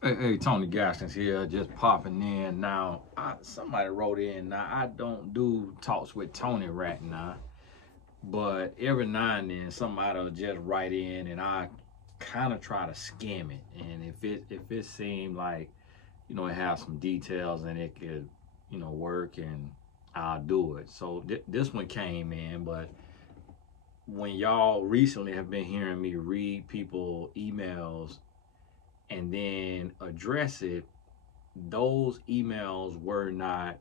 Hey, Tony Gaskins here, just popping in. Now, somebody wrote in. Now, I don't do talks with Tony right now, but every now and then somebody will just write in, and I kind of try to skim it. And if it seemed like it has some details and it could work, and I'll do it. So this one came in, but when y'all recently have been hearing me read people emails and then address it, those emails were not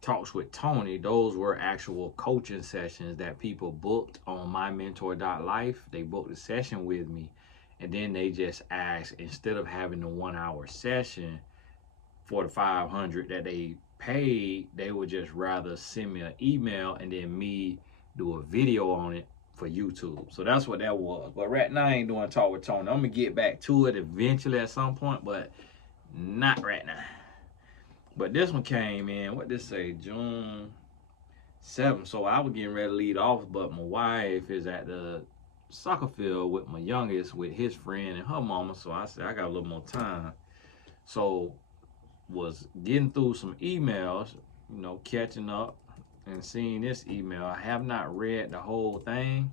talks with Tony. Those were actual coaching sessions that people booked on mymentor.life. They booked a session with me, and then they just asked, instead of having the 1 hour session for the 500 that they paid, they would just rather send me an email and then me do a video on it for YouTube. So that's what that was. But right now I ain't doing talk with Tony. I'm gonna get back to it eventually at some point, but not right now. But this one came in, what did it say? June 7th. So I was getting ready to lead off, but my wife is at the soccer field with my youngest, with his friend and her mama. So I said, I got a little more time. So was getting through some emails, catching up and seeing this email. I have not read the whole thing.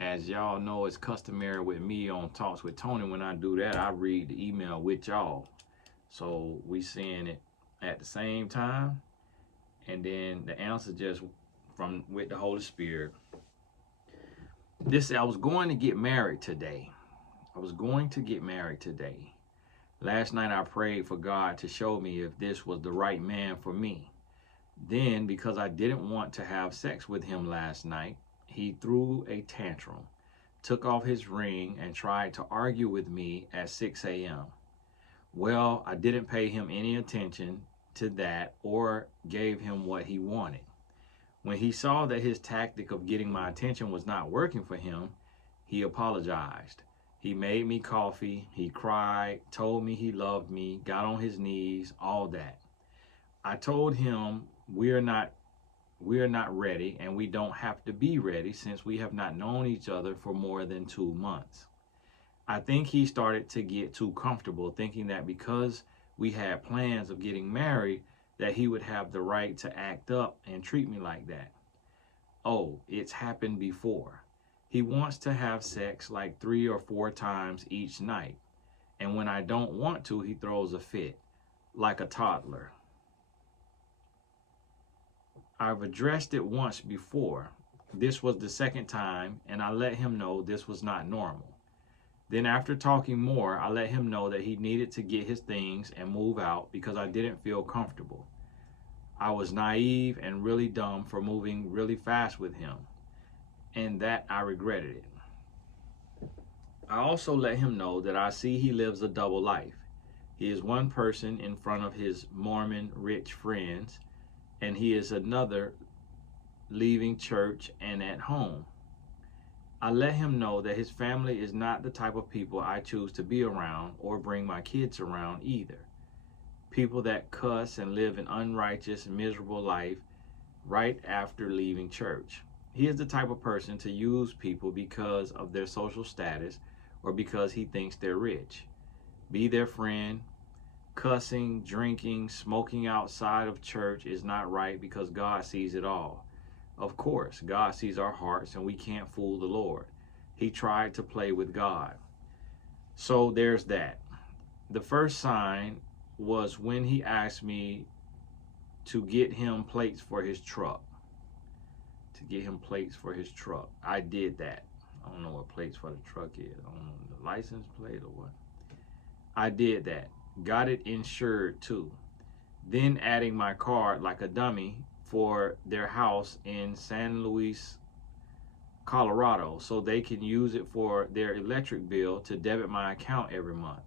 As y'all know, it's customary with me on Talks with Tony. When I do that, I read the email with y'all. So we seeing it at the same time, and then the answer just from with the Holy Spirit. This I was going to get married today. I was going to get married today. Last night I prayed for God to show me if this was the right man for me. Then, because I didn't want to have sex with him last night, he threw a tantrum, took off his ring, and tried to argue with me at 6 a.m. Well, I didn't pay him any attention to that or gave him what he wanted. When he saw that his tactic of getting my attention was not working for him, he apologized. He made me coffee, he cried, told me he loved me, got on his knees, all that. I told him we're not ready and we don't have to be ready since we have not known each other for more than 2 months. I think he started to get too comfortable thinking that because we had plans of getting married that he would have the right to act up and treat me like that. Oh, it's happened before. He wants to have sex like 3 or 4 times each night. And when I don't want to, he throws a fit, like a toddler. I've addressed it once before. This was the second time, and I let him know this was not normal. Then, after talking more, I let him know that he needed to get his things and move out because I didn't feel comfortable. I was naive and really dumb for moving really fast with him, and that I regretted it. I also let him know that I see he lives a double life. He is one person in front of his Mormon rich friends, and he is another leaving church and at home. I let him know that his family is not the type of people I choose to be around or bring my kids around either. People that cuss and live an unrighteous, miserable life right after leaving church. He is the type of person to use people because of their social status or because he thinks they're rich. Be their friend. Cussing, drinking, smoking outside of church is not right because God sees it all. Of course, God sees our hearts and we can't fool the Lord. He tried to play with God. So there's that. The first sign was when he asked me to get him plates for his truck. To get him plates for his truck. I did that. I don't know what plates for the truck is. I don't know the license plate or what. I did that. Got it insured too. Then adding my card like a dummy for their house in San Luis, Colorado, so they can use it for their electric bill to debit my account every month.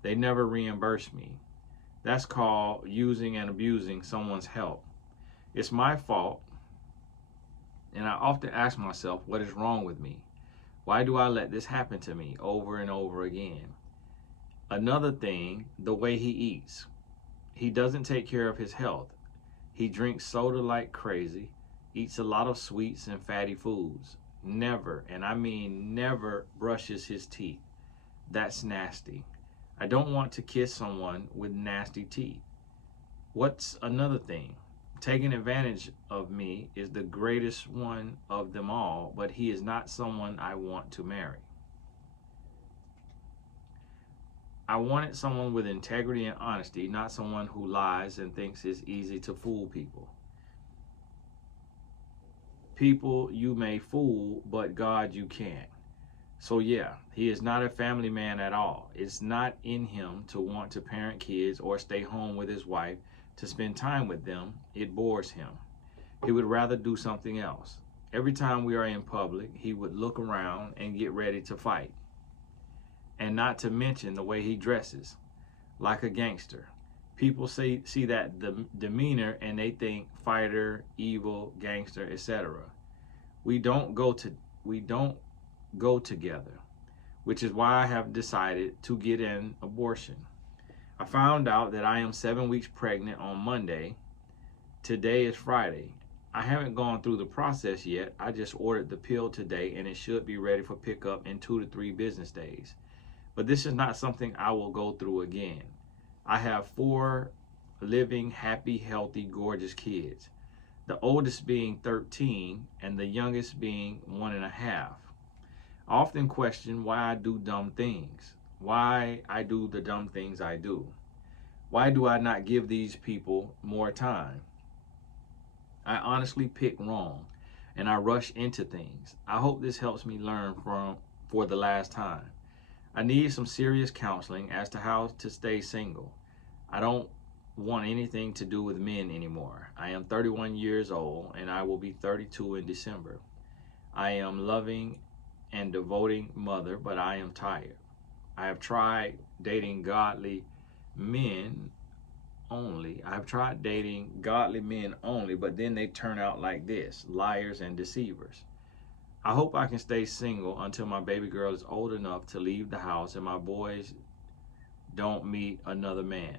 They never reimburse me. That's called using and abusing someone's help. It's my fault, and I often ask myself, what is wrong with me? Why do I let this happen to me over and over again? Another thing, the way he eats. He doesn't take care of his health. He drinks soda like crazy, eats a lot of sweets and fatty foods. Never, and I mean never, brushes his teeth. That's nasty. I don't want to kiss someone with nasty teeth. What's another thing? Taking advantage of me is the greatest one of them all, but he is not someone I want to marry. I wanted someone with integrity and honesty, not someone who lies and thinks it's easy to fool people. People you may fool, but God you can't. So yeah, he is not a family man at all. It's not in him to want to parent kids or stay home with his wife to spend time with them. It bores him. He would rather do something else. Every time we are in public, he would look around and get ready to fight. And not to mention the way he dresses, like a gangster. People see that demeanor and they think fighter, evil, gangster, etc. We don't go together, which is why I have decided to get an abortion. I found out that I am 7 weeks pregnant on Monday. Today is Friday. I haven't gone through the process yet. I just ordered the pill today and it should be ready for pickup in 2 to 3 business days. But this is not something I will go through again. I have 4 living, happy, healthy, gorgeous kids. The oldest being 13 and the youngest being 1.5. I often question why I do dumb things, why I do the dumb things I do. Why do I not give these people more time? I honestly pick wrong and I rush into things. I hope this helps me learn for the last time. I need some serious counseling as to how to stay single. I don't want anything to do with men anymore. I am 31 years old and I will be 32 in December. I am loving and devoting mother, but I am tired. I have tried dating godly men only. I've tried dating godly men only, but then they turn out like this, liars and deceivers. I hope I can stay single until my baby girl is old enough to leave the house and my boys don't meet another man.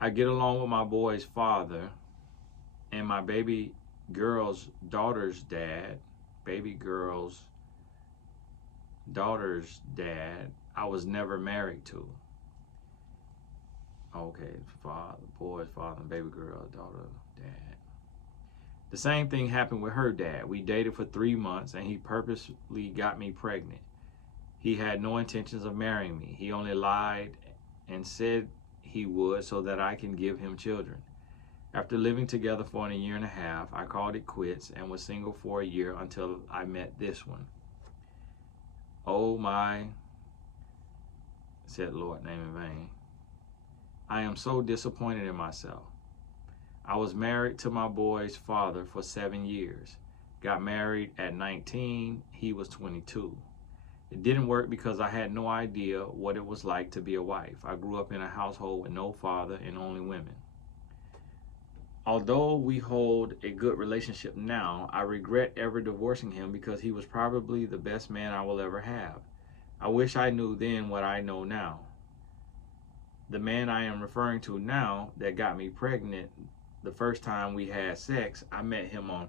I get along with my boy's father and my baby girl's daughter's dad. I was never married to. Okay, boy's father, and baby girl, daughter, dad. The same thing happened with her dad. We dated for 3 months and he purposely got me pregnant. He had no intentions of marrying me. He only lied and said he would so that I can give him children. After living together for 1.5 years, I called it quits and was single for a year until I met this one. Oh my, said Lord, name in vain. I am so disappointed in myself. I was married to my boy's father for 7 years. Got married at 19, he was 22. It didn't work because I had no idea what it was like to be a wife. I grew up in a household with no father and only women. Although we hold a good relationship now, I regret ever divorcing him because he was probably the best man I will ever have. I wish I knew then what I know now. The man I am referring to now that got me pregnant the first time we had sex, I met on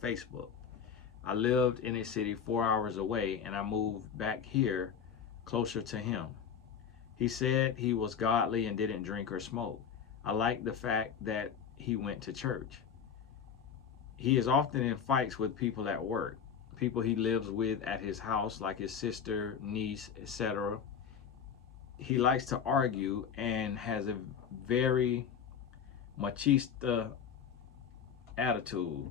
Facebook. I lived in a city 4 hours away and I moved back here closer to him. He said he was godly and didn't drink or smoke. I like the fact that he went to church. He is often in fights with people at work, people he lives with at his house, like his sister, niece, etc. He likes to argue and has a very machista attitude.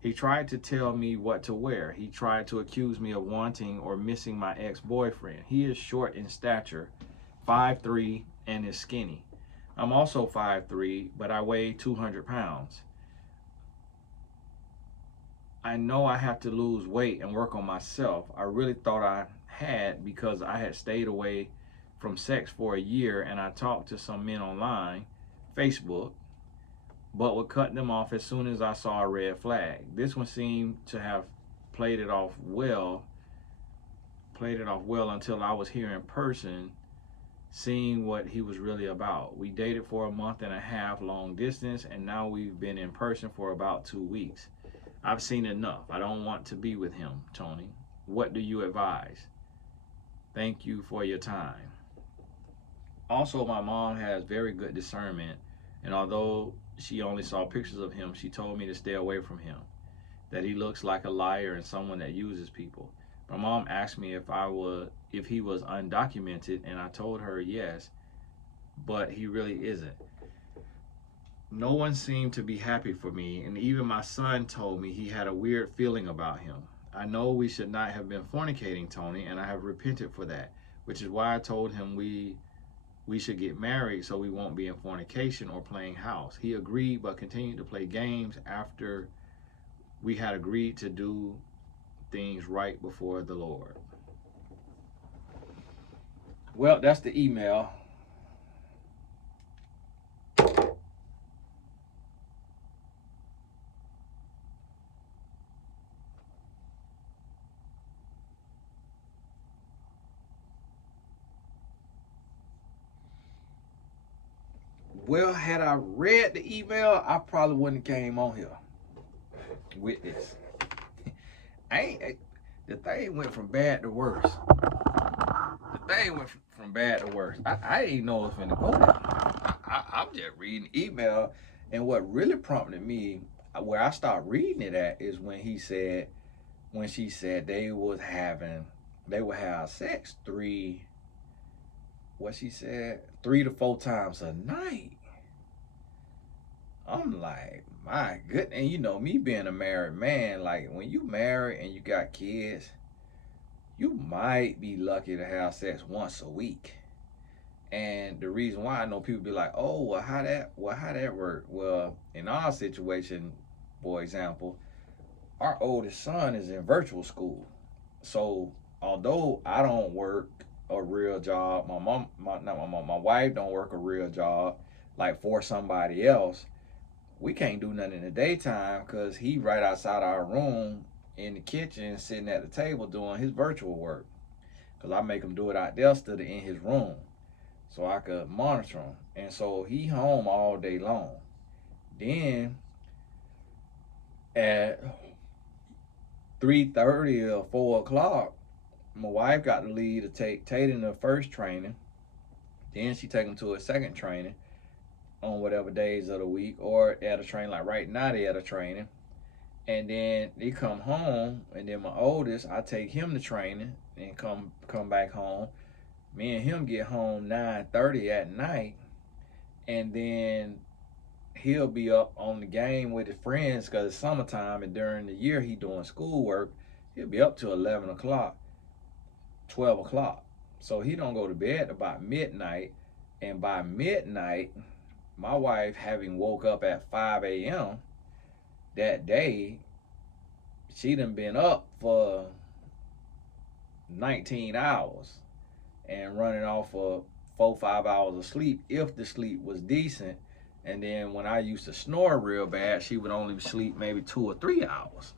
He tried to tell me what to wear. He tried to accuse me of wanting or missing my ex-boyfriend. He is short in stature, 5'3", and is skinny. I'm also 5'3", but I weigh 200 pounds. I know I have to lose weight and work on myself. I really thought I had because I had stayed away from sex for a year and I talked to some men online, Facebook, but would cut them off as soon as I saw a red flag. This one seemed to have played it off well until I was here in person, seeing what he was really about. We dated for 1.5 months long distance, and now we've been in person for about 2 weeks. I've seen enough. I don't want to be with him, Tony. What do you advise? Thank you for your time. Also, my mom has very good discernment, and although she only saw pictures of him, she told me to stay away from him, that he looks like a liar and someone that uses people. My mom asked me if he was undocumented, and I told her yes, but he really isn't. No one seemed to be happy for me, and even my son told me he had a weird feeling about him. I know we should not have been fornicating, Tony, and I have repented for that, which is why I told him we should get married so we won't be in fornication or playing house. He agreed but continued to play games after we had agreed to do things right before the Lord. Well, that's the email. Well, had I read the email, I probably wouldn't have came on here with this. I ain't. The thing went from bad to worse. The thing went from bad to worse. I didn't know it was finna go there. I'm just reading the email, and what really prompted me, where I started reading it at, is when she said they would have sex what she said, 3 to 4 times a night. I'm like, my goodness. And you know, me being a married man, like when you married and you got kids, you might be lucky to have sex once a week. And the reason why, I know people be like, oh, how that work? Well, in our situation, for example, our oldest son is in virtual school. So although I don't work a real job, my wife don't work a real job like for somebody else. We can't do nothing in the daytime because he right outside our room in the kitchen sitting at the table doing his virtual work. Because I make him do it out there instead of in his room so I could monitor him. And so he home all day long. Then at 3:30 or 4 o'clock, my wife got to leave to take Tatum to first training. Then she take him to a second training on whatever days of the week, or at a training like right now they at a training. And then they come home, and then my oldest, I take him to training and come back home. Me and him get home 9:30 at night, and then he'll be up on the game with his friends because it's summertime, and during the year he doing schoolwork. He'll be up to 11 o'clock, 12 o'clock. So he don't go to bed about midnight, and by midnight, my wife, having woke up at 5 a.m. that day, she done been up for 19 hours and running off of 4 or 5 hours of sleep if the sleep was decent. And then when I used to snore real bad, she would only sleep maybe 2 or 3 hours.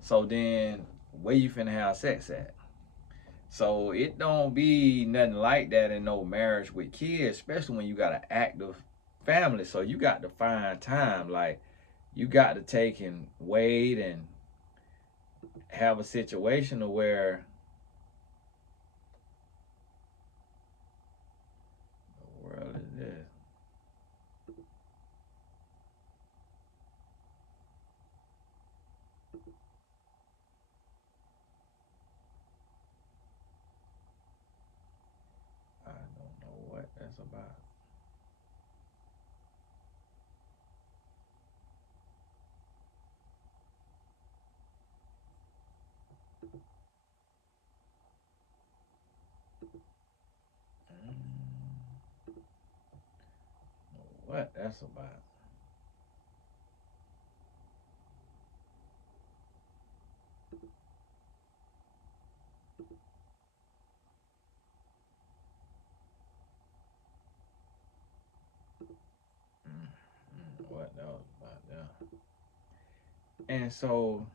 So then where you finna have sex at? So it don't be nothing like that in no marriage with kids, especially when you got an active family. So you got to find time. Like you got to take and wait and have a situation to where the world is this. I don't know what that's about. What that's about. What that was about. Yeah. And so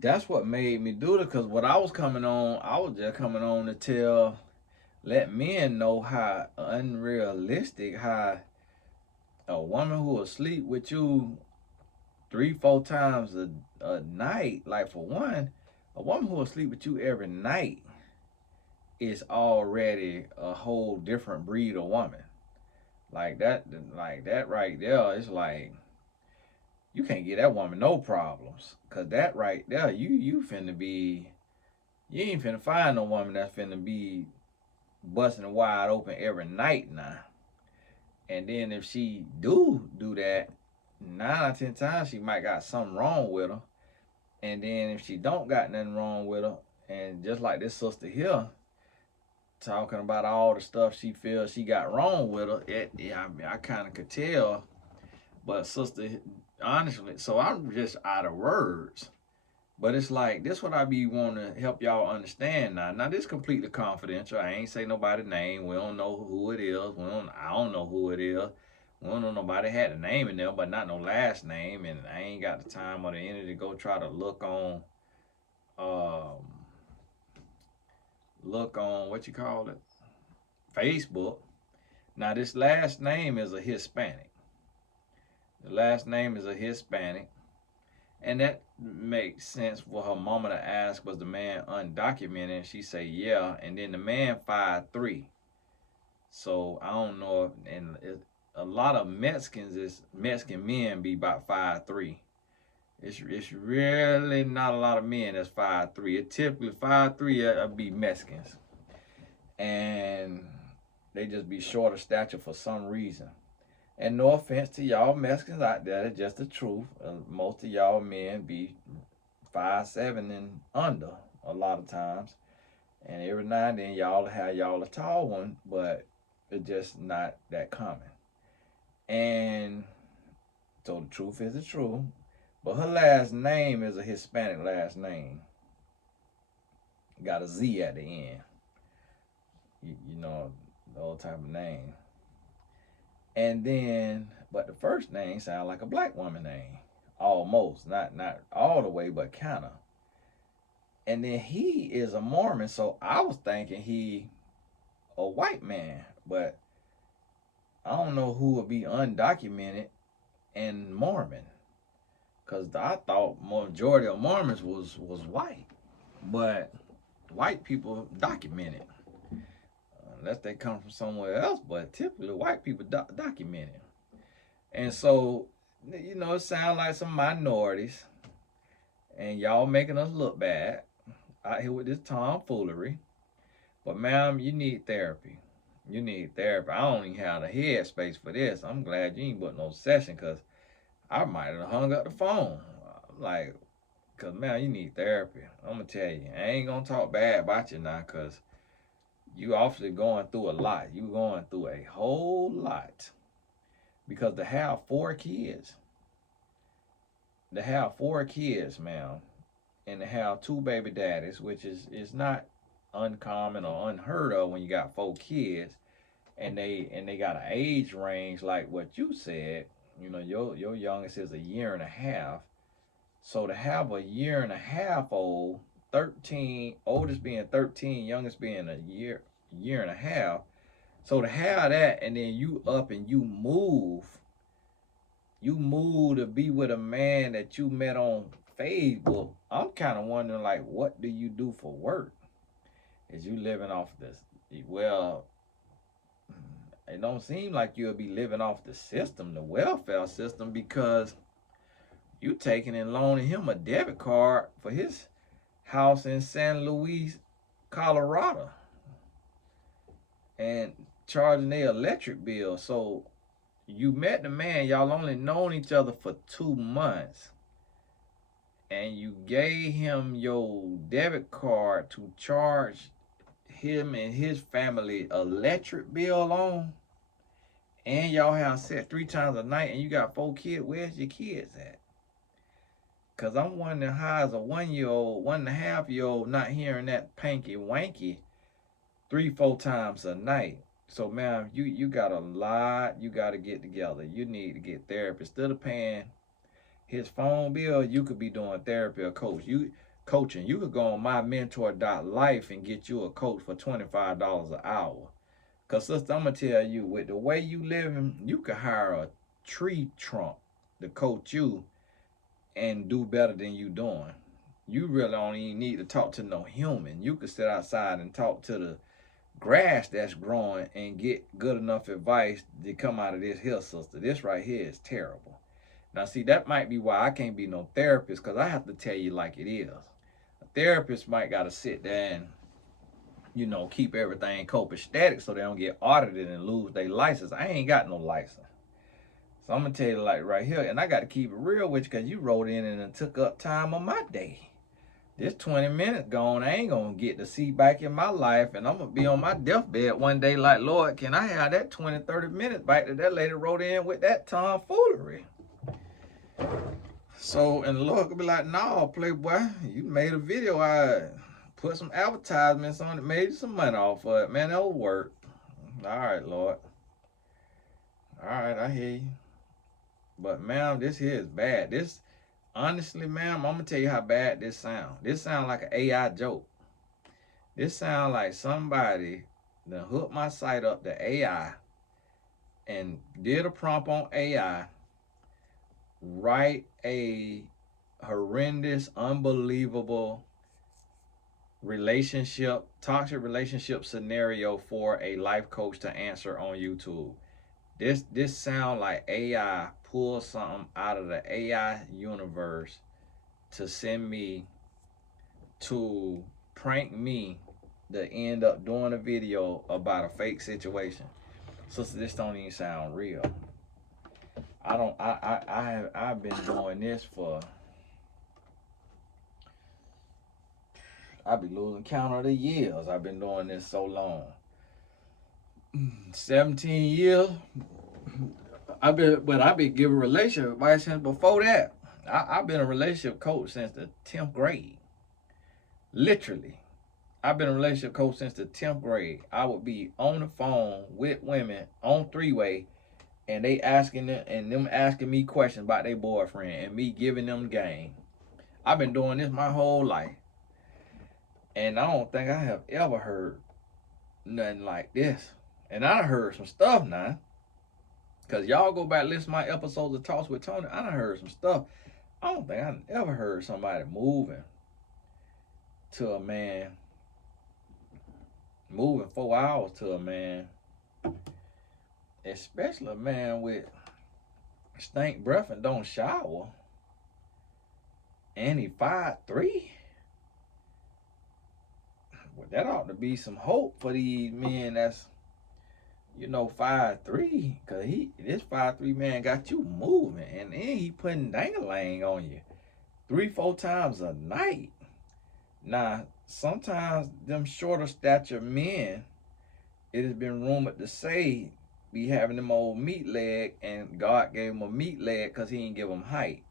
that's what made me do it. Because what I was coming on, I was just coming on to let men know how unrealistic, how a woman who will sleep with you 3, 4 times a night, like for one, a woman who will sleep with you every night is already a whole different breed of woman. Like that right there, it's like you can't get that woman no problems. Cause that right there, you finna be, you ain't finna find no woman that's finna be busting wide open every night now. And then if she do that, 9 or 10 times she might got something wrong with her. And then if she don't got nothing wrong with her, and just like this sister here, talking about all the stuff she feels she got wrong with her, I mean, I kind of could tell. But sister, honestly, so I'm just out of words. But it's like this what I be wanting to help y'all understand now. Now this completely confidential. I ain't say nobody's name. We don't know who it is. I don't know who it is. We don't know nobody had a name in there, but not no last name. And I ain't got the time or the energy to go try to um look on what you call it, Facebook. Now this last name is a Hispanic. The last name is a Hispanic. And that makes sense for her mama to ask, was the man undocumented? And she say, yeah. And then the man 5'3". So I don't know. And a lot of Mexican men be about 5'3". It's really not a lot of men that's 5'3". It typically 5'3" be Mexicans. And they just be shorter stature for some reason. And no offense to y'all Mexicans out there, it's just the truth. Most of y'all men be 5'7" and under a lot of times. And every now and then y'all have y'all a tall one, but it's just not that common. And so the truth is the truth. But her last name is a Hispanic last name. Got a Z at the end. You know, the old type of name. And then, but the first name sound like a black woman name. Almost. Not all the way, but kind of. And then he is a Mormon, so I was thinking he a white man. But I don't know who would be undocumented and Mormon. Because I thought majority of Mormons was white. But white people documented. Unless they come from somewhere else, but typically white people document it. And so, you know, it sounds like some minorities, and y'all making us look bad out here with this tomfoolery. But ma'am, you need therapy. You need therapy. I don't even have the headspace for this. I'm glad you ain't booked no session, because I might have hung up the phone. Like, because man, you need therapy. I'm going to tell you. I ain't going to talk bad about you now, because you obviously going through a lot. You going through a whole lot. Because to have 4 kids, ma'am, and to have 2 baby daddies, which is not uncommon or unheard of when you got 4 kids, and they got an age range like what you said. You know, your youngest is a year and a half. So to have a year and a half old, 13, oldest being 13, youngest being a year and a half. So to have that, and then you up and you move to be with a man that you met on Facebook. I'm kind of wondering, like, what do you do for work? Is you living off this? Well, it don't seem like you'll be living off the system, the welfare system, because you taking and loaning him a debit card for his house in San Luis, Colorado, and charging their electric bill. So you met the man, y'all only known each other for 2 months, and you gave him your debit card to charge him and his family electric bill on, and y'all have sex 3 times a night, and you got 4 kids. Where's your kids at? Because I'm wondering, how is a 1-year-old, 1.5-year-old not hearing that panky wanky 3-4 times a night? So, ma'am, you got a lot you got to get together. You need to get therapy. Instead of paying his phone bill, you could be doing therapy or coaching. You could go on mymentor.life and get you a coach for $25 an hour. Because, sister, I'm going to tell you, with the way you living, you could hire a tree trunk to coach you and do better than you doing. You really don't even need to talk to no human. You could sit outside and talk to grass that's growing and get good enough advice to come out of this here, sister. This right here is terrible. Now, see, that might be why I can't be no therapist, because I have to tell you like it is. A therapist might got to sit there and, keep everything copacetic so they don't get audited and lose their license. I ain't got no license. So I'm going to tell you like right here, and I got to keep it real with you because you wrote in and it took up time of my day. This 20 minutes gone, I ain't going to get to see back in my life, and I'm going to be on my deathbed one day like, Lord, can I have that 20, 30 minutes back that lady wrote in with that tomfoolery? So, and the Lord could be like, no, Playboy, you made a video. I put some advertisements on it, made you some money off of it. Man, that'll work. All right, Lord. All right, I hear you. But, ma'am, this here is bad. This, honestly, ma'am, I'm going to tell you how bad this sound. This sound like an AI joke. This sound like somebody done hooked my site up to AI and did a prompt on AI, write a horrendous, unbelievable toxic relationship scenario for a life coach to answer on YouTube. This sound like AI pulled something out of the AI universe to send me to prank me to end up doing a video about a fake situation. So this don't even sound real. I've been doing this for, I be losing count of the years. I've been doing this so long. 17 years. I've been giving relationship advice since before that. I've been a relationship coach since the 10th grade. Literally. I've been a relationship coach since the 10th grade. I would be on the phone with women on three-way, and them asking me questions about their boyfriend and me giving them game. I've been doing this my whole life. And I don't think I have ever heard nothing like this. And I done heard some stuff now. Because y'all go back and listen to my episodes of Talks with Tony. I done heard some stuff. I don't think I ever heard somebody moving to a man, moving 4 hours to a man, especially a man with stink breath and don't shower, and he 5'3". Well, that ought to be some hope for these men that's 5'3", cause this 5'3" man got you moving, and then he putting dang-a-lang on you 3-4 times a night. Now, sometimes them shorter stature men, it has been rumored to say, be having them old meat leg, and God gave him a meat leg because he ain't give him height,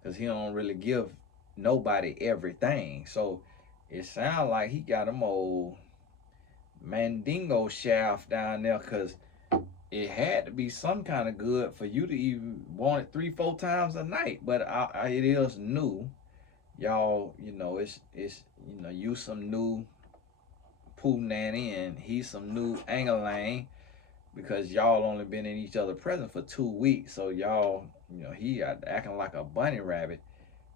because he don't really give nobody everything. So it sounds like he got them old mandingo shaft down there, because it had to be some kind of good for you to even want it 3-4 times a night. But it is new, y'all. It's you some new poo nanny, and he's some new angling, because y'all only been in each other present for 2 weeks. So y'all, he acting like a bunny rabbit.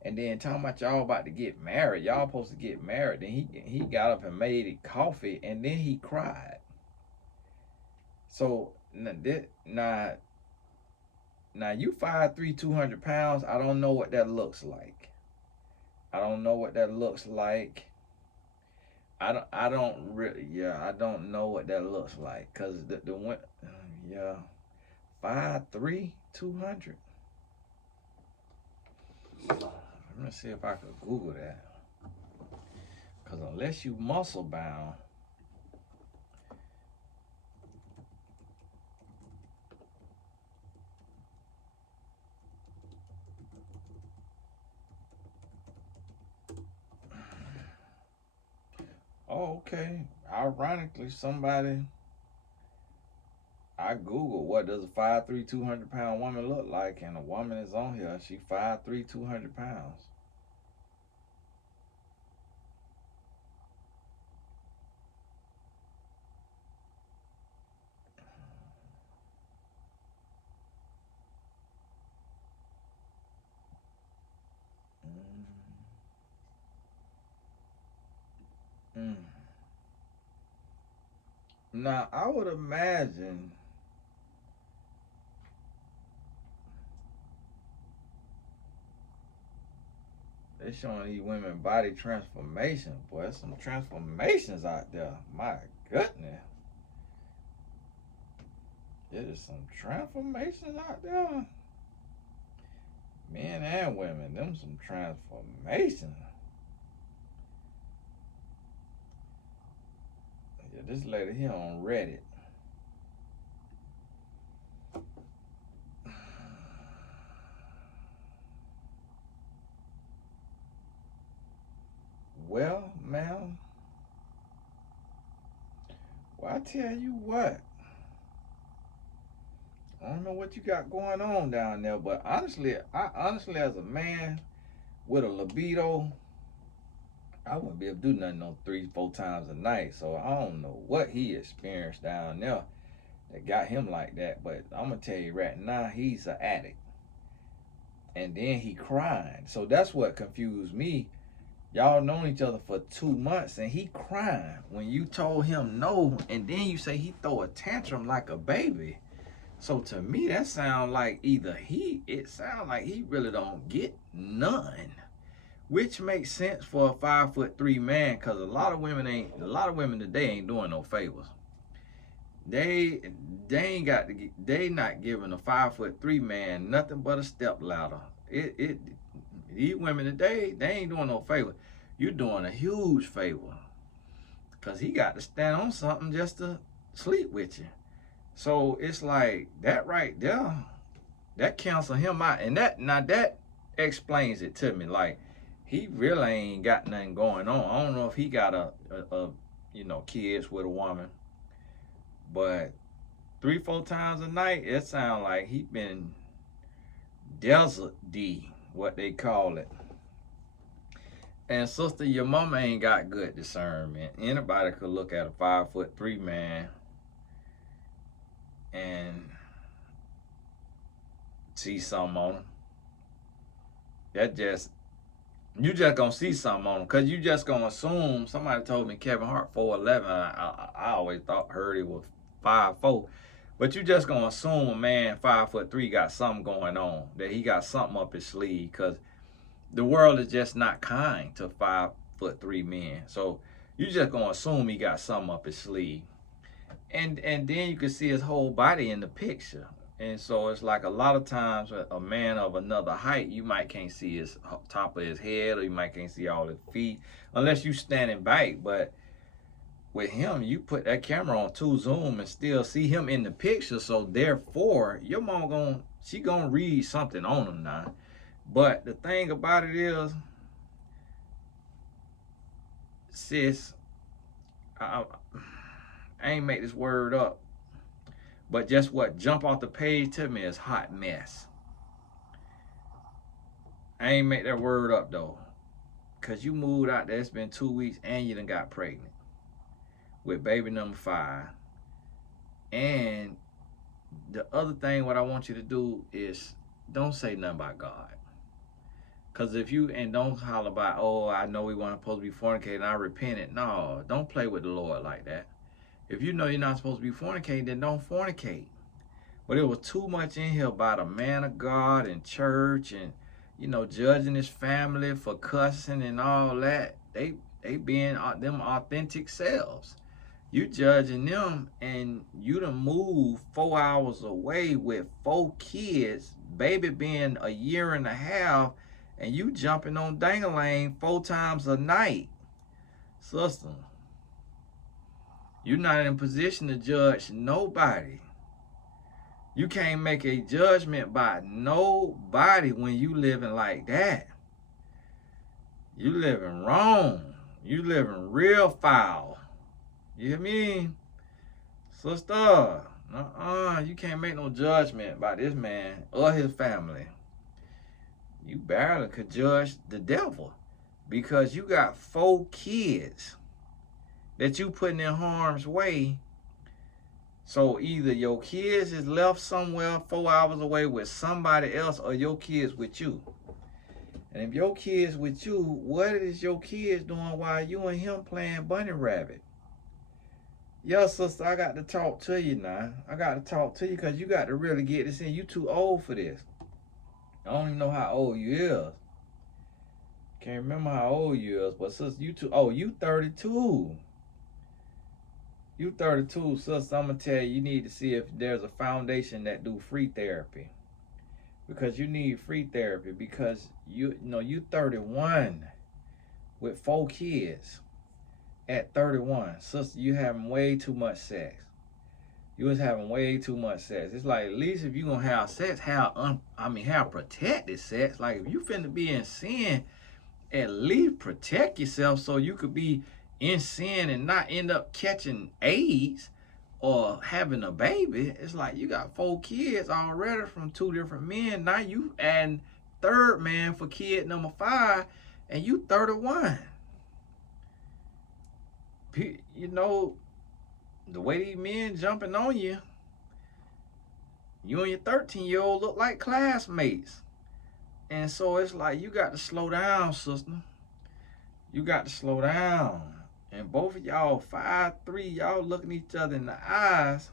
And then talking about y'all about to get married. Y'all supposed to get married. Then he got up and made it coffee, and then he cried. So now you 5'3", 200 pounds. I don't know what that looks like. I don't know what that looks like. I don't know what that looks like, cause the 5'3", 200. Let me see if I could Google that. Cause unless you muscle bound, oh, okay. Ironically, I Googled what does a 5'3", 200 pound woman look like, and a woman is on here. She 5'3", 200 pounds. Mm. Now, I would imagine they showing these women body transformation. Boy, there's some transformations out there. My goodness. There is some transformations out there. Men and women, them some transformations. Yeah, this lady here on Reddit. Well, ma'am, well, I tell you what, I don't know what you got going on down there, but honestly, as a man with a libido, I wouldn't be able to do nothing no 3, 4 times a night. So I don't know what he experienced down there that got him like that. But I'm gonna tell you right now, he's an addict. And then he crying. So that's what confused me. Y'all known each other for 2 months and he crying when you told him no, and then you say he throw a tantrum like a baby. So to me, that sound like it sound like he really don't get none. Which makes sense for a 5'3" man, cause a lot of women today ain't doing no favors. They ain't got to, they not giving a 5'3" man nothing but a step ladder. These women today, they ain't doing no favor. You're doing a huge favor, cause he got to stand on something just to sleep with you. So it's like that right there, that cancel him out, and that explains it to me. Like, he really ain't got nothing going on. I don't know if he got a kids with a woman, but 3, 4 times a night, it sounds like he been desert D, what they call it. And sister, your mama ain't got good discernment. Anybody could look at a 5'3" man and see something on him. You just gonna see something on him, cause you just gonna assume. Somebody told me Kevin Hart 4'11". I always heard he was 5'4", but you just gonna assume a man 5'3" got something going on, that he got something up his sleeve, cause the world is just not kind to 5'3" men. So you just gonna assume he got something up his sleeve, and then you can see his whole body in the picture. And so it's like a lot of times a man of another height, you might can't see his top of his head, or you might can't see all his feet unless you standing back. But with him, you put that camera on 2 zoom and still see him in the picture. So therefore, your mom she gonna read something on him now. But the thing about it is, sis, I ain't make this word up. But just what jump off the page to me is hot mess. I ain't make that word up though. Cause you moved out there, it's been 2 weeks and you done got pregnant with baby number 5. And the other thing what I want you to do is don't say nothing about God. Cause and don't holler about, oh, I know we weren't supposed to be fornicating, I repented. No, don't play with the Lord like that. If you know you're not supposed to be fornicating, then don't fornicate. But it was too much in here about a man of God and church, and judging his family for cussing and all that. They being them authentic selves. You judging them, and you done moved 4 hours away with 4 kids, baby being a year and a half, and you jumping on Dang-a-Lang 4 times a night. Sister, you're not in a position to judge nobody. You can't make a judgment by nobody when you living like that. You living wrong. You living real foul. You hear me? Sister, you can't make no judgment by this man or his family. You barely could judge the devil, because you got 4 kids that you putting in harm's way. So either your kids is left somewhere 4 hours away with somebody else, or your kids with you. And if your kids with you, what is your kids doing while you and him playing bunny rabbit? Yeah, sister, I got to talk to you now. I got to talk to you because you got to really get this in. You too old for this. I don't even know how old you is. Can't remember how old you is, but sister, you too. Oh, you 32. You 32, sister. I'm gonna tell you, you need to see if there's a foundation that do free therapy because you need free therapy because you 31 with 4 kids at 31, sister. You having way too much sex. You was having way too much sex. It's like at least if you gonna have sex, have protected sex. Like if you finna be in sin, at least protect yourself so you could be in sin and not end up catching AIDS or having a baby. It's like you got 4 kids already from 2 different men. Now you add third man for kid number 5, and you 31. You know the way these men jumping on you. You and your 13-year-old look like classmates. And so it's like you got to slow down, sister. You got to slow down. And both of y'all 5'3", y'all looking each other in the eyes.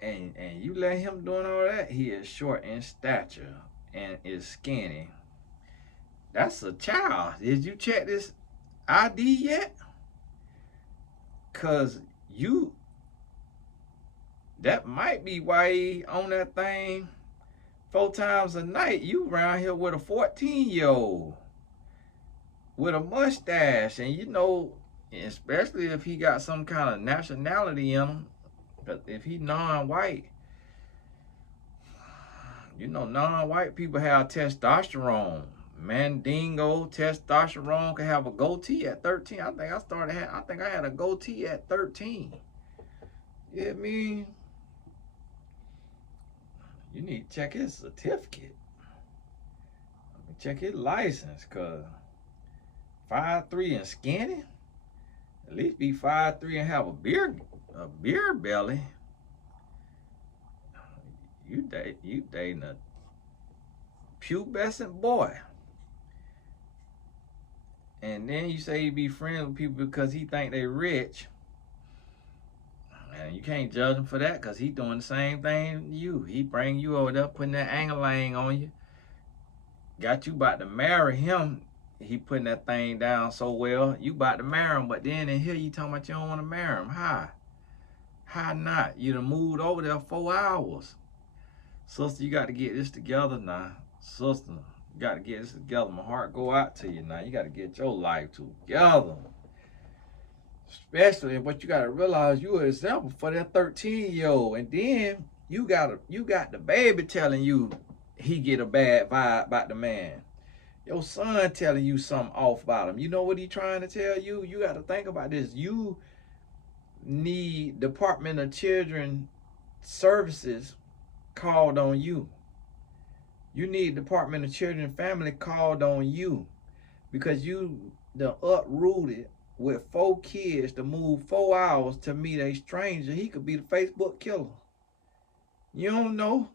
And you let him doing all that. He is short in stature and is skinny. That's a child. Did you check this ID yet? Cause that might be why he on that thing 4 times a night. You around here with a 14-year-old with a mustache, and especially if he got some kind of nationality in him. But if he non-white, non-white people have testosterone. Mandingo testosterone can have a goatee at 13. I think I had a goatee at 13. You know what I mean? You need to check his certificate. Check his license, cause 5'3" and skinny. At least be 5'3" and have a beer belly. You dating a pubescent boy. And then you say you be friends with people because he think they rich. And you can't judge him for that because he doing the same thing to you. He bring you over there, putting that angling on you. Got you about to marry him. He putting that thing down so well. You about to marry him, but then in here you talking about you don't want to marry him. How not? You done moved over there 4 hours. Sister, you got to get this together now. Sister, you got to get this together. My heart go out to you now. You got to get your life together. Especially what you got to realize, you an example for that 13-year-old. And then you got the baby telling you he get a bad vibe about the man. Your son telling you something off about him. You know what he trying to tell you? You got to think about this. You need Department of Children Services called on you. You need Department of Children and Family called on you because you done uprooted with 4 kids to move 4 hours to meet a stranger. He could be the Facebook killer. You don't know.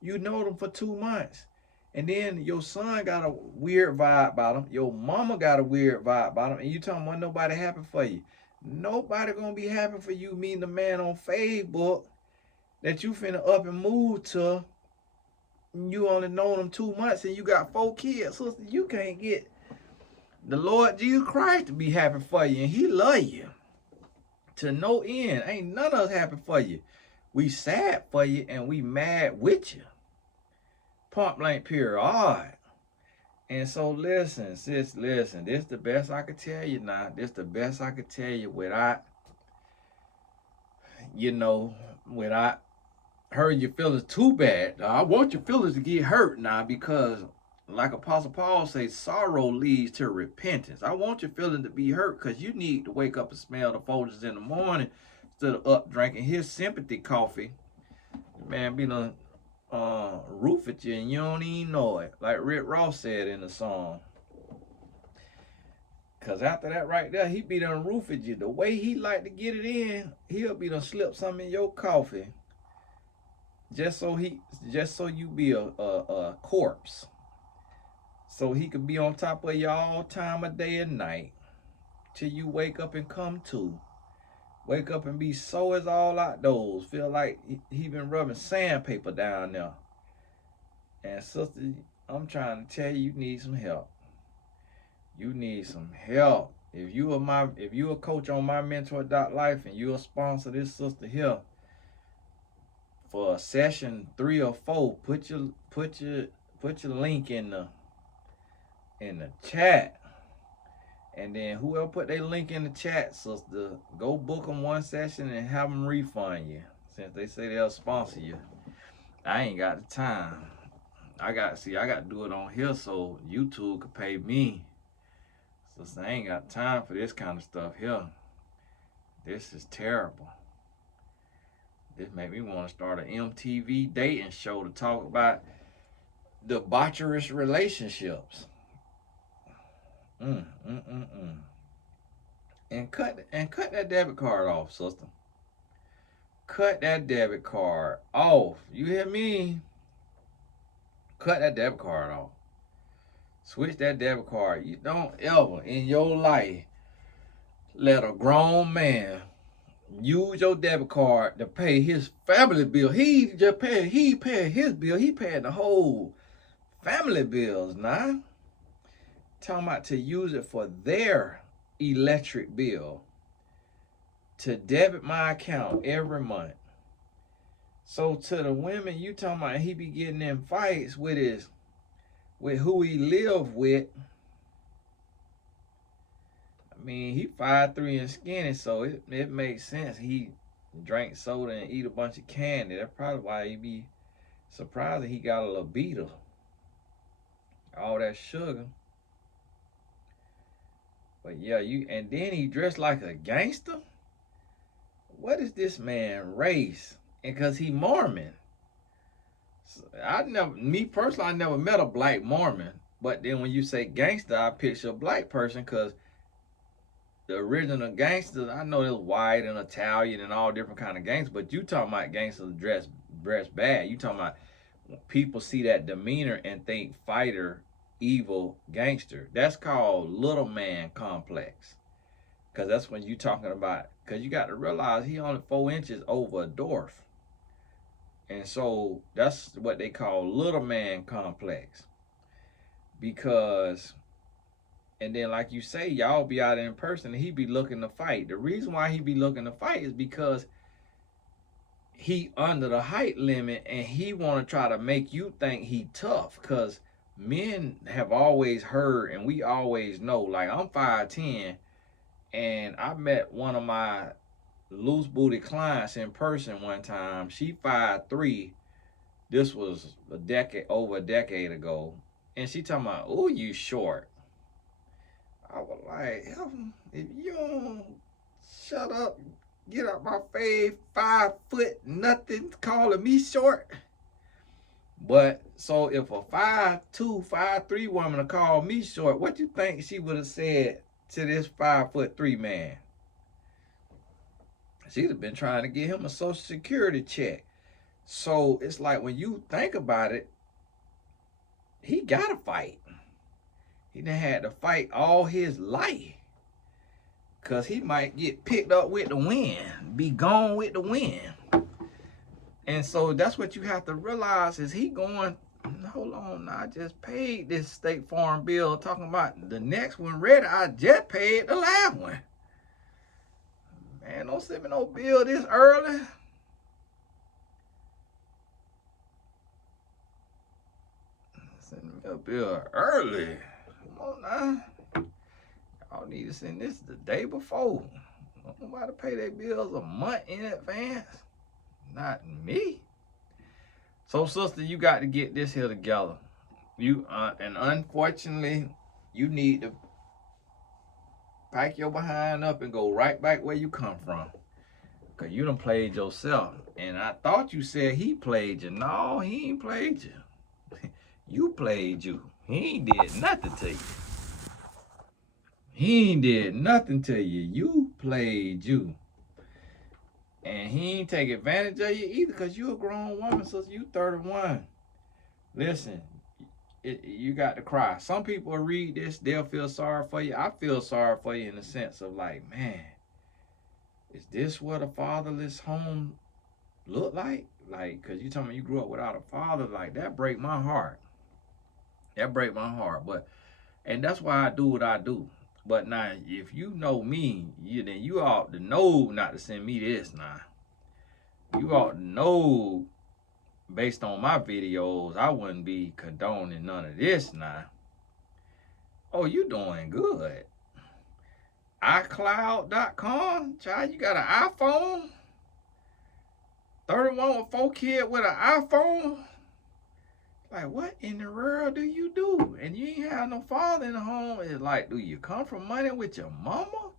You know them for 2 months. And then your son got a weird vibe about him. Your mama got a weird vibe about him. And you telling him nobody happy for you. Nobody gonna be happy for you meeting the man on Facebook that you finna up and move to. You only known him 2 months and you got 4 kids. Sister, you can't get the Lord Jesus Christ to be happy for you. And he love you to no end. Ain't none of us happy for you. We sad for you and we mad with you. Point blank period. All right. And so listen, sis, listen. This the best I could tell you now. This the best I could tell you without hurting your feelings too bad. I want your feelings to get hurt now because like Apostle Paul says, sorrow leads to repentance. I want your feelings to be hurt because you need to wake up and smell the Folgers in the morning instead of up drinking his sympathy coffee. Man, be done roof at you and you don't even know it. Like Rick Ross said in the song. Cause after that right there, he be done roof at you. The way he like to get it in, he'll be done slip something in your coffee. Just so you be a corpse. So he could be on top of you all time of day and night. till you wake up and come to. Wake up and be sore as all outdoors. Feel like he been rubbing sandpaper down there. And sister, I'm trying to tell you, you need some help. You need some help. If you a coach on My Mentor Life and you a sponsor this sister here for session 3 or 4, put your link in the chat. And then whoever put their link in the chat, sister, go book them one session and have them refund you. Since they say they'll sponsor you. I ain't got the time. I got to do it on here so YouTube could pay me. So I ain't got time for this kind of stuff here. This is terrible. This made me want to start an MTV dating show to talk about debaucherous relationships. And cut that debit card off, sister. Cut that debit card off. You hear me? Cut that debit card off. Switch that debit card. You don't ever in your life let a grown man use your debit card to pay his family bill. He paid his bill. He paid the whole family bills now. Talking about to use it for their electric bill. To debit my account every month. So to the women, you talking about he be getting in fights with who he live with. I mean, he 5'3" and skinny, so it makes sense. He drank soda and eat a bunch of candy. That's probably why he be surprised that he got a libido. All that sugar. But yeah, and then he dressed like a gangster. What is this man race? And cause he Mormon. Me personally, I never met a black Mormon. But then when you say gangster, I picture a black person, cause the original gangsters, I know there's white and Italian and all different kind of gangsters, but you talking about gangsters dress bad. You talking about people see that demeanor and think fighter, evil, gangster. That's called little man complex. Cause that's when you talking about, cause you got to realize he only 4 inches over a dwarf. And so that's what they call little man complex. Because, and then like you say, y'all be out in person and he be looking to fight. The reason why he be looking to fight is because he under the height limit and he want to try to make you think he tough. Because men have always heard and we always know, like I'm 5'10", and I met one of my loose booty clients in person one time. She 5'3". This was over a decade ago. And she talking about, oh, you short. I was like, if you don't shut up, get out my face, 5 foot, nothing, calling me short. But so if a 5'2", 5'3" woman to call me short, what you think she would have said to this 5'3" man? She'd have been trying to get him a Social Security check. So it's like when you think about it, he gotta fight. He done had to fight all his life. Cause he might get picked up with the wind, be gone with the wind. And so that's what you have to realize is he going, hold on, I just paid this State Farm bill, talking about the next one ready, I just paid the last one. Man, don't send me no bill this early. Send me a bill early. Come on now. Y'all need to send this the day before. Nobody pay their bills a month in advance. Not me. So, sister, you got to get this here together. And unfortunately, you need to pack your behind up and go right back where you come from. Because you done played yourself. And I thought you said he played you. No, he ain't played you. You played you. He ain't did nothing to you. He ain't did nothing to you. You played you. And he ain't take advantage of you either, because you a grown woman, so you 31. Listen, you got to cry. Some people will read this, they'll feel sorry for you. I feel sorry for you in the sense of like, man, is this what a fatherless home look like? Like, cause you told me you grew up without a father, like that break my heart. That break my heart. But and that's why I do what I do. But now, if you know me, then you ought to know not to send me this. Now, you ought to know based on my videos, I wouldn't be condoning none of this. Now, oh, you doing good? iCloud.com, child. You got an iPhone? 31 with 4 kids with an iPhone? Like, what in the world do you do? And you ain't have no father in the home. It's like, do you come from money with your mama?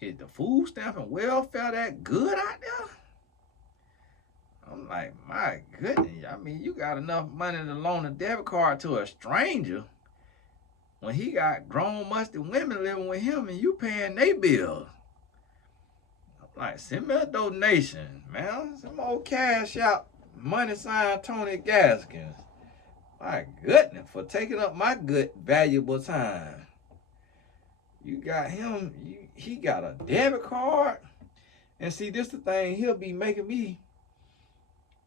Is the food stamp and welfare that good out there? I'm like, my goodness. I mean, you got enough money to loan a debit card to a stranger when he got grown, musty women living with him and you paying their bills. I'm like, send me a donation, man. Some old cash out, money sign Tony Gaskins. My goodness, for taking up my good, valuable time. You got him, he got a debit card. And see, this the thing, he'll be making me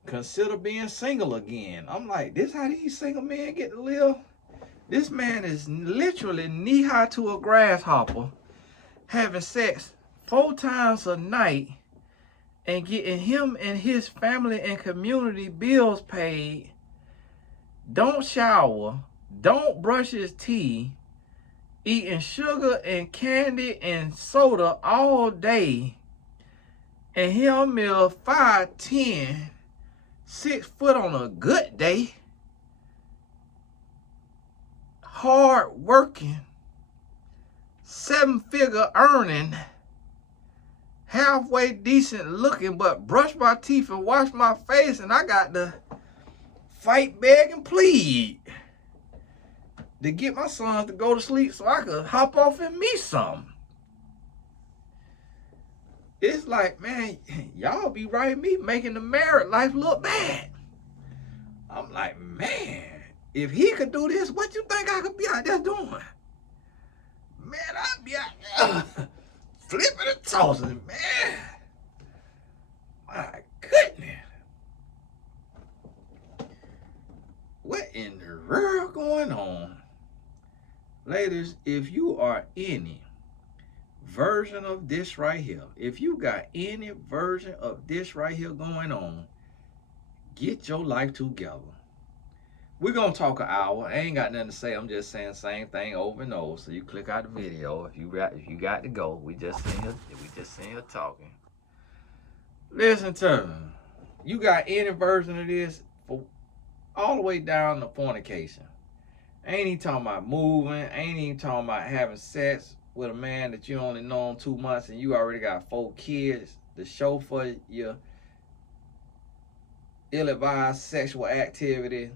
consider being single again. I'm like, this how these single men get to live? This man is literally knee-high to a grasshopper, having sex 4 times a night, and getting him and his family and community bills paid. Don't shower, don't brush his teeth, eating sugar and candy and soda all day, and he'll meal 5'10", 6 foot on a good day, hard working, 7-figure earning, halfway decent looking, but brush my teeth and wash my face, and I got to fight, beg, and plead to get my sons to go to sleep so I could hop off and meet something. It's like, man, y'all be writing me making the married life look bad. I'm like, man, if he could do this, what you think I could be out there doing? Man, I'd be out there flipping and tossing, man. My goodness. What in the world going on? Ladies, if you are any version of this right here, if you got any version of this right here going on, get your life together. We're gonna talk an hour. I ain't got nothing to say. I'm just saying the same thing over and over. So you click out the video. If you got to go, we just sitting here talking. Listen to me. You got any version of this for all the way down to fornication. Ain't even talking about moving. Ain't even talking about having sex with a man that you only known 2 months and you already got 4 kids to show for your ill-advised sexual activity.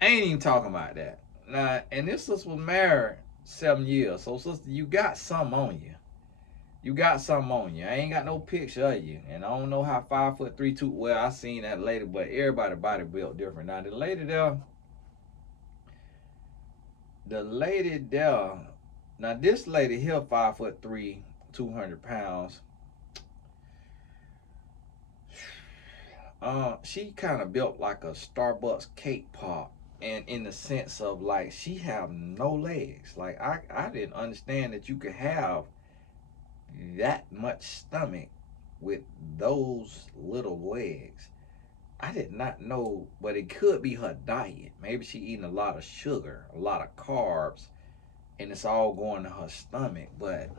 Ain't even talking about that. Now, and this sister was married 7 years. So, sister, you got something on you. You got something on you. I ain't got no picture of you. And I don't know how 5'3", 2. Well, I seen that lady, but everybody body built different. Now, the lady there, now this lady here 5'3", 200 pounds. She kind of built like a Starbucks cake pop, and in the sense of like she have no legs. Like I didn't understand that you could have that much stomach with those little legs. I did not know, but it could be her diet. Maybe she eating a lot of sugar, a lot of carbs, and it's all going to her stomach. But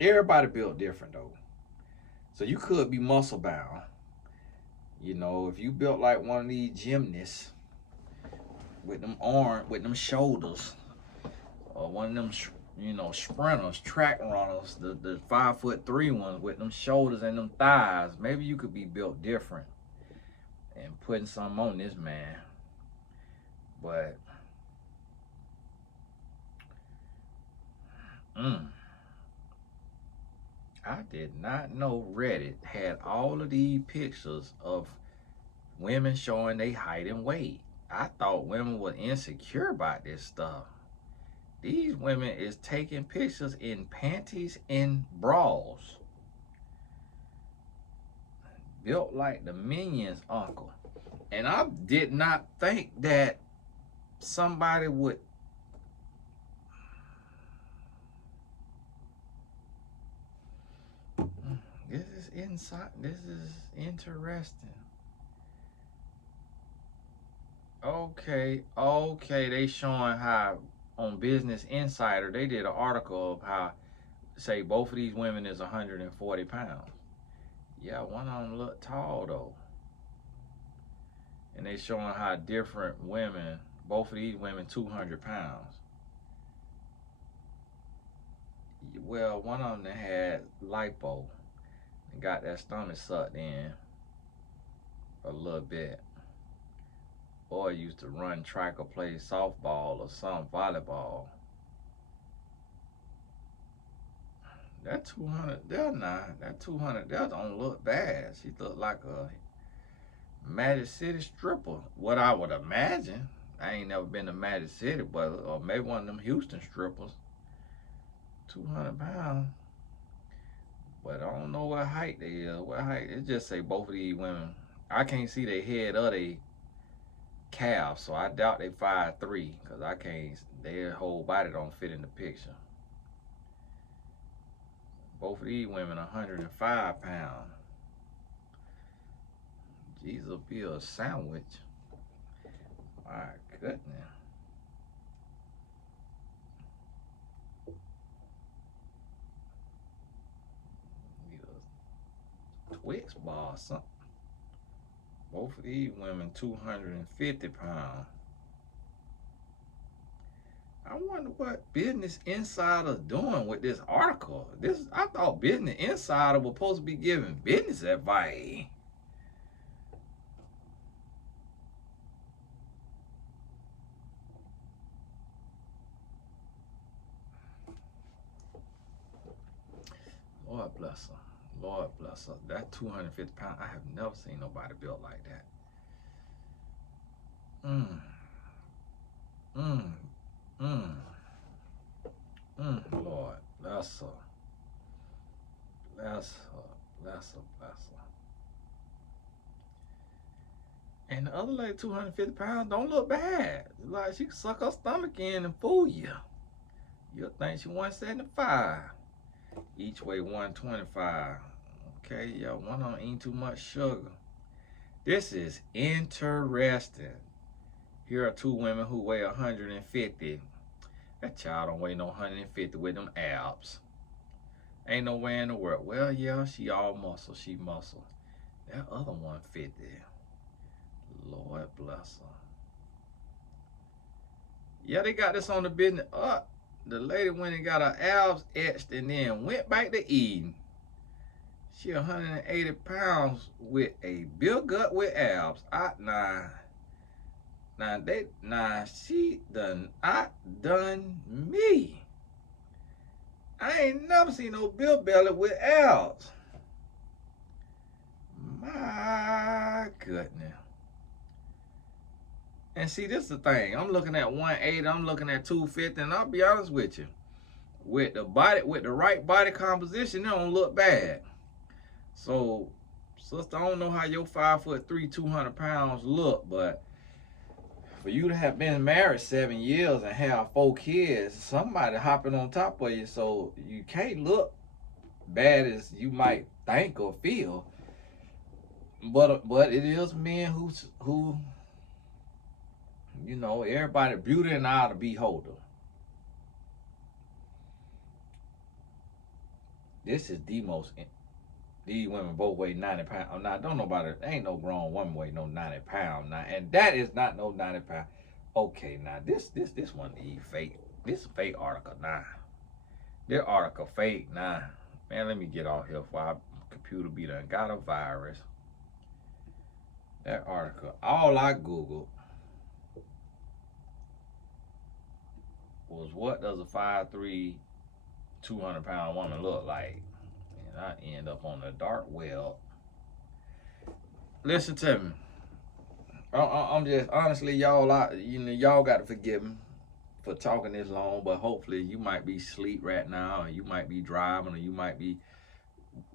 everybody built different though. So you could be muscle bound. You know, if you built like one of these gymnasts with them arms, with them shoulders, or one of them, sprinters, track runners, the 5'3" ones with them shoulders and them thighs, maybe you could be built different and putting something on this man. But I did not know Reddit had all of these pictures of Women showing their height and weight. I thought women were insecure about this stuff. These women is taking pictures in panties and bras. Built like the Minions uncle. And I did not think that somebody would. This is inside. This is interesting. Okay, they showing how on Business Insider they did an article of how, say, both of these women is 140 pounds. Yeah, one of them look tall though. And they showing how different women, both of these women 200 pounds. Well, one of them had lipo and got that stomach sucked in a little bit. Or used to run track or play softball or some volleyball. That 200, that 200, that don't look bad. She looked like a Magic City stripper. What I would imagine. I ain't never been to Magic City, but or maybe one of them Houston strippers. 200 pounds. But I don't know what height they is. What height? It just say both of these women. I can't see their head or their calves, so I doubt they 5'3", because I can't, their whole body don't fit in the picture. Both of these women 105 pounds. Jesus will be a sandwich. My goodness. Twix bar or something. Both of these women 250 pounds. I wonder what Business Insider doing with this article. I thought Business Insider was supposed to be giving business advice. Lord bless her. Lord bless her. That 250 pounds, I have never seen nobody built like that. Lord bless her. Bless her. Bless her. Bless her. And the other lady, 250 pounds, don't look bad. Like she can suck her stomach in and fool you. You'll think she 175. Each weigh 125. Okay, yeah, one of them ain't too much sugar. This is interesting. Here are two women who weigh 150. That child don't weigh no 150 with them abs. Ain't no way in the world. Well, yeah, she all muscle. She muscle. That other 150. Lord bless her. Yeah, they got this on the business. The lady went and got her abs etched and then went back to eating. She 180 pounds with a built gut with abs. She done outdone me. I ain't never seen no built belly with abs. My goodness. And see, this is the thing. I'm looking at 180, I'm looking at 250, and I'll be honest with you. With the right body composition, it don't look bad. So, sister, I don't know how your 5'3", 200 pounds look, but for you to have been married 7 years and have 4 kids, somebody hopping on top of you, so you can't look bad as you might think or feel. But it is men who you know, everybody beauty and eye to beholder. This is the most. These women both weigh 90 pounds. Now, don't nobody, ain't no grown woman weigh no 90 pounds now, and that is not no 90 pounds. Okay, now this one is fake. This is a fake article now. This article fake now. Man, let me get off here before our computer be done got a virus. That article, all I Googled was what does a 5'3", 200 pound woman look like? And I end up on the dark web. Listen to me. I'm just honestly, y'all. Y'all got to forgive me for talking this long, but hopefully you might be asleep right now, or you might be driving, or you might be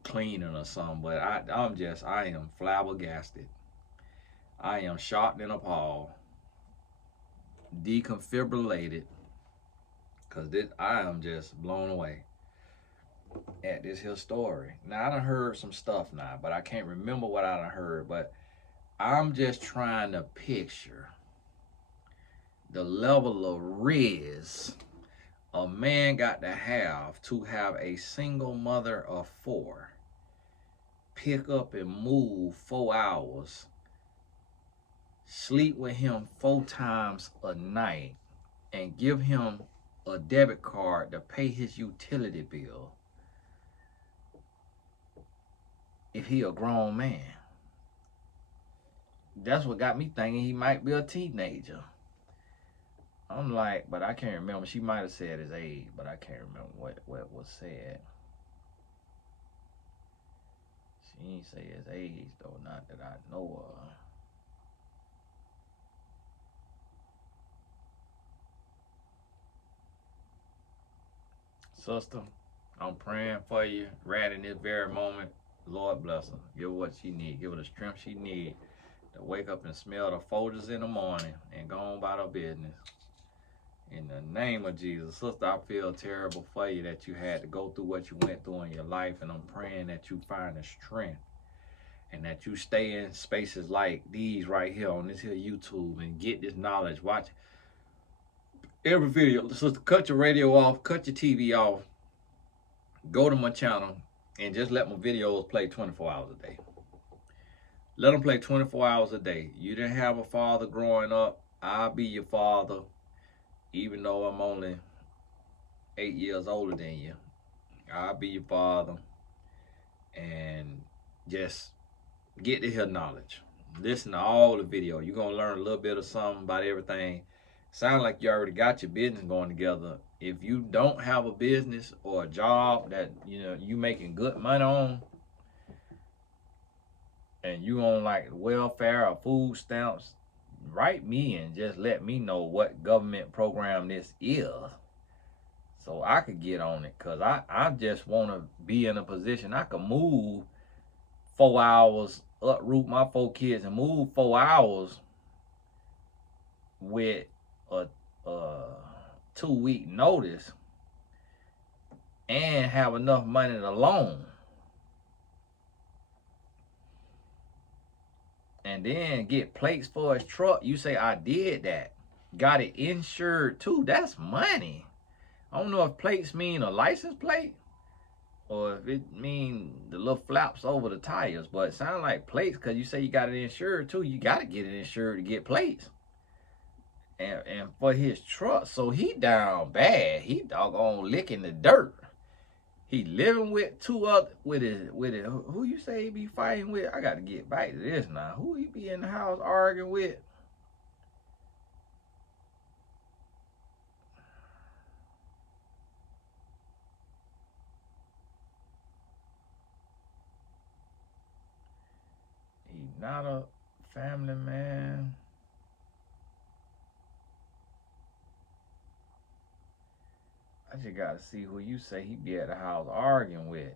cleaning or something. But I am flabbergasted. I am shocked and appalled, deconfibrillated, cause I am just blown away at this here story. Now I done heard some stuff now, but I can't remember what I done heard. But I'm just trying to picture the level of riz a man got to have a single mother of four pick up and move 4 hours, sleep with him 4 times a night, and give him a debit card to pay his utility bill if he a grown man. That's what got me thinking he might be a teenager. I'm like, but I can't remember. She might have said his age, but I can't remember what was said. She ain't say his age though, not that I know of. Sister, I'm praying for you right in this very moment. Lord bless her. Give her what she need. Give her the strength she need to wake up and smell the Folgers in the morning and go on about her business. In the name of Jesus. Sister, I feel terrible for you that you had to go through what you went through in your life, and I'm praying that you find the strength and that you stay in spaces like these right here on this here YouTube and get this knowledge. Watch every video. Sister, cut your radio off, cut your TV off, go to my channel, and just let my videos play 24 hours a day. Let them play 24 hours a day. You didn't have a father growing up. I'll be your father, even though I'm only 8 years older than you. I'll be your father, and just get to hear knowledge. Listen to all the video. You're going to learn a little bit of something about everything. Sound like you already got your business going together. If you don't have a business or a job that you making good money on, and you on like welfare or food stamps, write me and just let me know what government program this is, so I could get on it. Cause I just want to be in a position I can move 4 hours, uproot my 4 kids, and move 4 hours with a 2-week notice, and have enough money to loan, and then get plates for his truck. You say I did that, got it insured too. That's money. I don't know if plates mean a license plate or if it mean the little flaps over the tires, but it sounds like plates, because you say you got it insured too. You got to get it insured to get plates. And for his truck, so he down bad. He doggone licking the dirt. He living with two other with his who you say he be fighting with? I got to get back to this now. Who he be in the house arguing with? He not a family man. I just gotta see who you say he be at the house arguing with.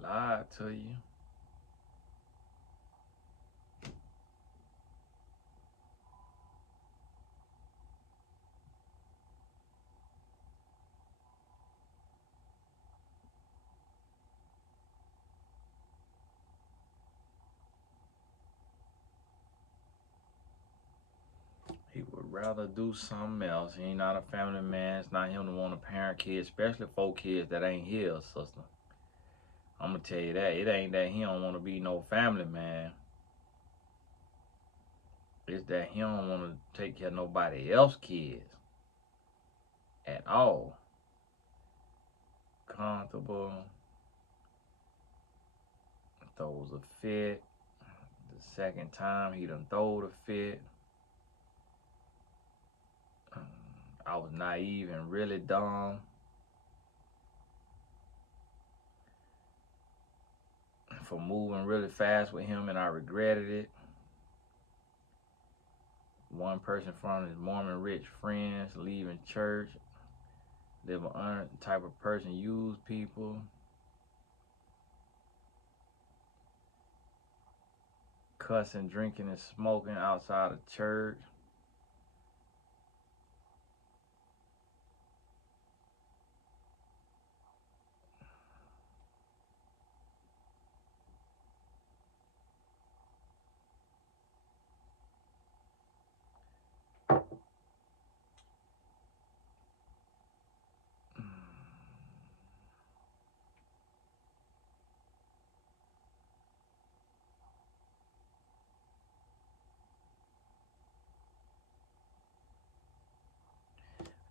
Lied to you. He would rather do something else. He ain't not a family man. It's not him to want to parent kids, especially 4 kids that ain't his, sister. I'm gonna tell you that. It ain't that he don't want to be no family man. It's that he don't want to take care of nobody else's kids at all. Comfortable, throws a fit, second time he done throwed a fit. I was naive and really dumb. For moving really fast with him, and I regretted it. One person from his Mormon rich friends, leaving church, live an type of person, use people. Cussing, drinking, and smoking outside of church.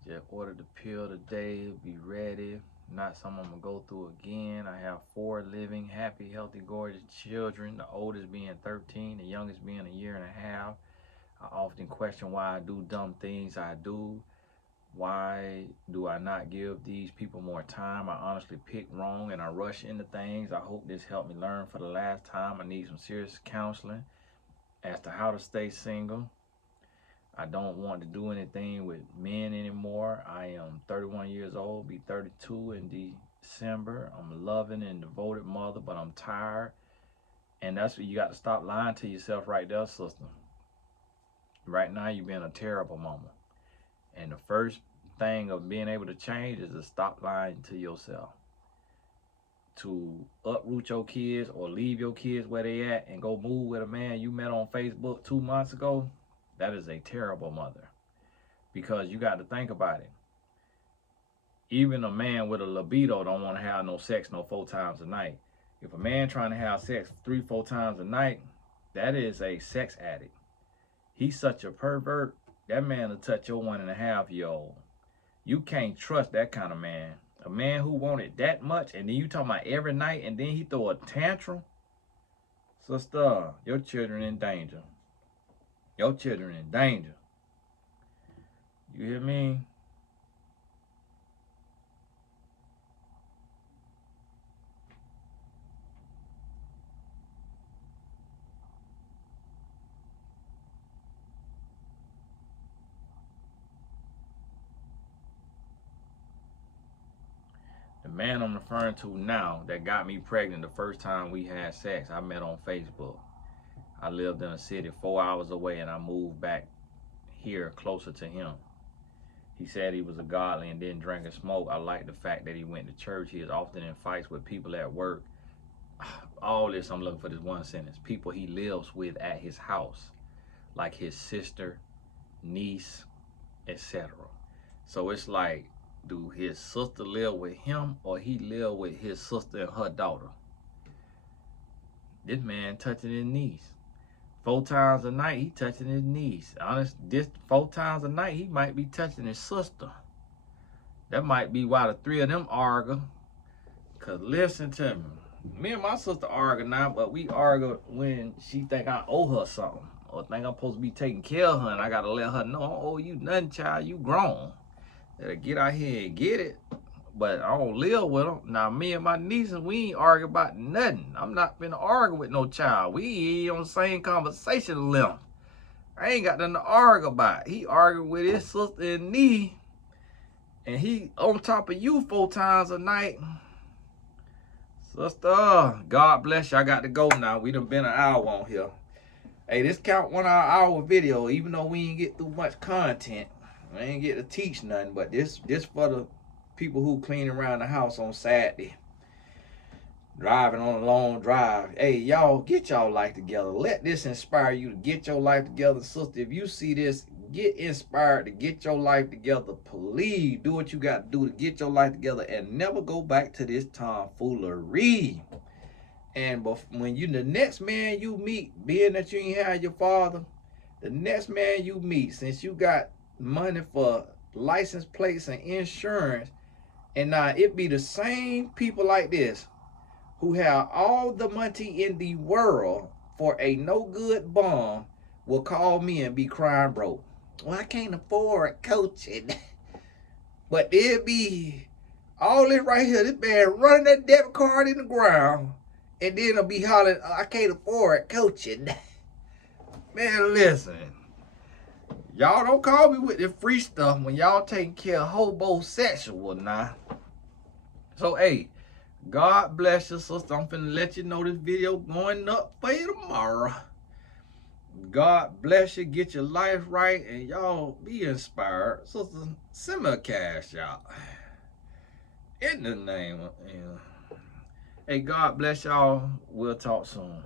Just ordered the pill today, be ready. Not something I'm gonna go through again. I have 4 living, happy, healthy, gorgeous children. The oldest being 13, the youngest being 1.5 years. I often question why I do dumb things I do. Why do I not give these people more time? I honestly pick wrong and I rush into things. I hope this helped me learn for the last time. I need some serious counseling as to how to stay single. I don't want to do anything with men anymore. I am 31 years old, be 32 in December. I'm a loving and devoted mother, but I'm tired. And that's what you got to stop lying to yourself right there, sister. Right now, you've been a terrible mama. And the first thing of being able to change is to stop lying to yourself. To uproot your kids or leave your kids where they at and go move with a man you met on Facebook 2 months ago, that is a terrible mother. Because you got to think about it. Even a man with a libido don't want to have no sex no 4 times a night. If a man trying to have sex 3-4 times a night, that is a sex addict. He's such a pervert. That man will touch your 1.5-year-old. You can't trust that kind of man. A man who wanted that much, and then you talking about every night, and then he throw a tantrum. Sister, your children in danger. Your children in danger. You hear me? The man I'm referring to now that got me pregnant the first time we had sex, I met on Facebook. I lived in a city 4 hours away and I moved back here closer to him. He said he was a godly and didn't drink and smoke. I like the fact that he went to church. He is often in fights with people at work. All this, I'm looking for this one sentence. People he lives with at his house, like his sister, niece, etc. So it's like, do his sister live with him or he live with his sister and her daughter? This man touching his niece. 4 times a night, he touching his niece. Honest, this 4 times a night, he might be touching his sister. That might be why the 3 of them argue. Cause listen to me. Me and my sister argue now, but we argue when she think I owe her something. Or think I'm supposed to be taking care of her and I gotta let her know, I don't owe you nothing, child, you grown. Better get out here and get it. But I don't live with them. Now, me and my nieces, we ain't argue about nothing. I'm not finna argue with no child. We ain't on the same conversation length. I ain't got nothing to argue about. He arguing with his sister and me, and he on top of you 4 times a night. Sister, God bless you. I got to go now. We done been an hour on here. Hey, this count 1 hour video, even though we ain't get through much content. I ain't get to teach nothing, but this for the people who clean around the house on Saturday, driving on a long drive. Hey, y'all, get y'all life together. Let this inspire you to get your life together. Sister, if you see this, get inspired to get your life together. Please do what you got to do to get your life together and never go back to this tomfoolery. And when you, the next man you meet, being that you ain't had your father, the next man you meet, since you got money for license plates and insurance, and now it be the same people like this who have all the money in the world for a no good bum will call me and be crying broke. Well, I can't afford coaching. But it'll be all this right here, this man running that debit card in the ground, and then it'll be hollering, I can't afford coaching. Man, listen. Y'all don't call me with the free stuff when y'all taking care of hobosexual now. So, hey, God bless you, sister. I'm finna let you know this video going up for you tomorrow. God bless you. Get your life right. And y'all be inspired. Sister, send me a cash out. In the name of, Hey, God bless y'all. We'll talk soon.